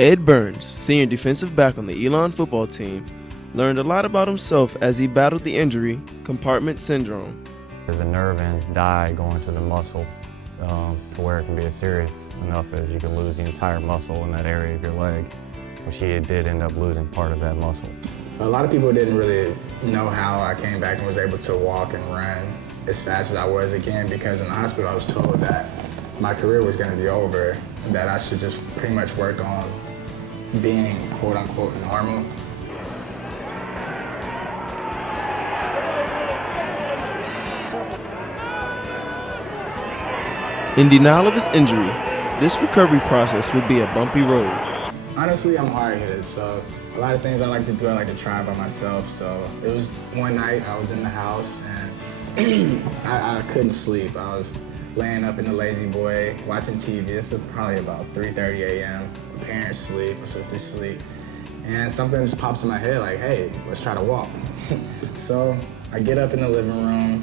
Ed Burns, senior defensive back on the Elon football team, learned a lot about himself as he battled the injury, compartment syndrome. The nerve ends die going to the muscle to where it can be as serious enough as you can lose the entire muscle in that area of your leg, which he did end up losing part of that muscle. A lot of people didn't really know how I came back and was able to walk and run as fast as I was again, because in the hospital I was told that my career was going to be over, that I should just pretty much work on being quote unquote normal. In denial of his injury, this recovery process would be a bumpy road. Honestly, I'm hard-headed, so a lot of things I like to do, I like to try by myself. So it was one night I was in the house and I couldn't sleep. I was laying up in the lazy boy, watching TV. This was probably about 3:30 a.m. My parents sleep, my sisters sleep. And something just pops in my head like, hey, let's try to walk. So I get up in the living room,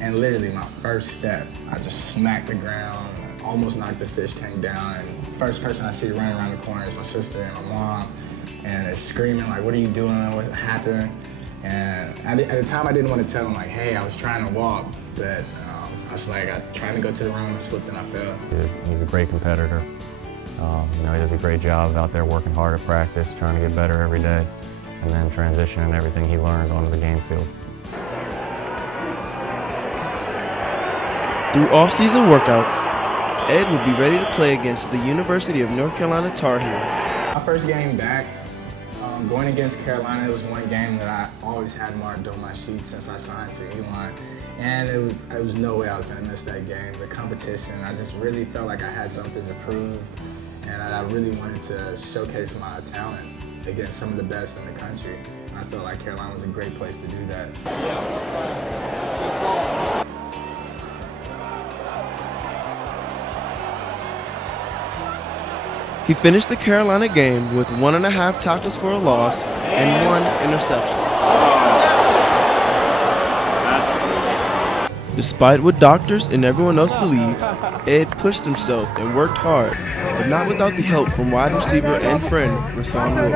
and literally my first step, I just smacked the ground, almost knocked the fish tank down. And first person I see running around the corner is my sister and my mom. And they're screaming like, what are you doing? What happened? And at the time I didn't want to tell them like, hey, I was trying to walk, but I was like, I tried to go to the room and slipped and I fell. He's a great competitor. He does a great job out there working hard at practice, trying to get better every day, and then transitioning everything he learned onto the game field. Through off-season workouts, Ed would be ready to play against the University of North Carolina Tar Heels. My first game back, going against Carolina, it was one game that I always had marked on my sheet since I signed to Elon. And it was no way I was going to miss that game. The competition, I just really felt like I had something to prove, and I really wanted to showcase my talent against some of the best in the country. And I felt like Carolina was a great place to do that. He finished the Carolina game with 1.5 tackles for a loss and 1 interception. Despite what doctors and everyone else believed, Ed pushed himself and worked hard, but not without the help from wide receiver and friend Rashawn Wood.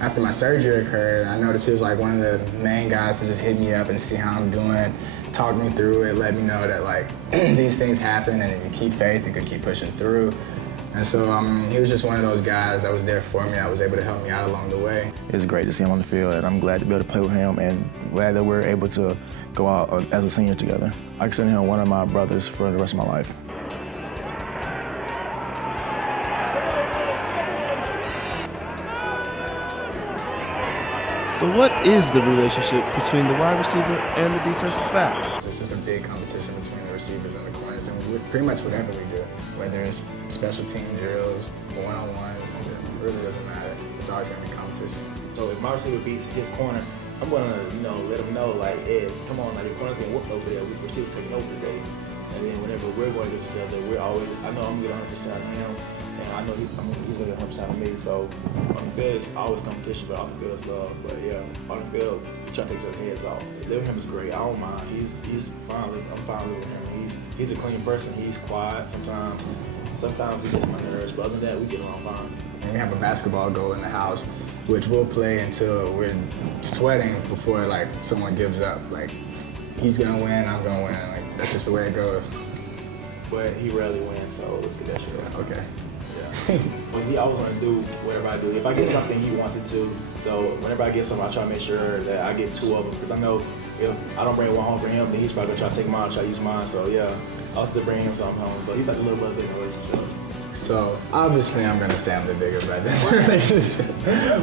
After my surgery occurred, I noticed he was like one of the main guys to just hit me up and see how I'm doing, talk me through it, let me know that like these things happen and if you keep faith, you can keep pushing through. And so he was just one of those guys that was there for me, that was able to help me out along the way. It's great to see him on the field, and I'm glad to be able to play with him and glad that we're able to go out as a senior together. I consider him one of my brothers for the rest of my life. So what is the relationship between the wide receiver and the defensive back? It's just a big competition between the receivers and the corners, and pretty much whatever we do, whether it's special team drills, one-on-ones, it really doesn't matter. It's always going to be competition. So if my receiver beats his corner, I'm going to, let him know, like, Ed, come on, like, your corner's getting whooped over there. We receiver taking over today. And then whenever we're going against each other, we're always, I know I'm going to get 100% out of him, and I know he's going to get 100% out of me. So on the field, it's always competition, but off the field, it's love. But yeah, on the field, try to take their heads off. Living him is great. I don't mind. He's fine. I'm fine with him. He's a clean person. He's quiet sometimes. Sometimes he gets my nerves, but other than that, we get along fine. And we have a basketball goal in the house, which we'll play until we're sweating before like someone gives up. Like, he's gonna win, I'm gonna win. Like, that's just the way it goes. But he rarely wins, so let's get that shit right. Okay. Yeah. But he always want to do whatever I do. If I get something, he wants it too. So whenever I get something, I try to make sure that I get 2 of them, because I know if I don't bring one home for him, then he's probably gonna try to take mine, try to use mine. So yeah, I'll have to bring him something home. So he's like a little brother in the relationship. So obviously I'm gonna say I'm the bigger brother in the relationship.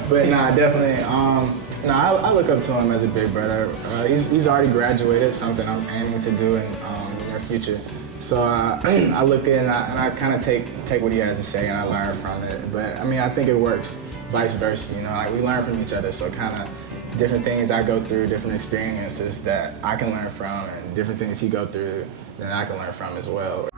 But nah, definitely. I look up to him as a big brother. He's already graduated, something I'm aiming to do in the near future. So I look in and I kind of take what he has to say and I learn from it. But I mean, I think it works vice versa. Like we learn from each other. So kind of different things I go through, different experiences that I can learn from, and different things he go through that I can learn from as well.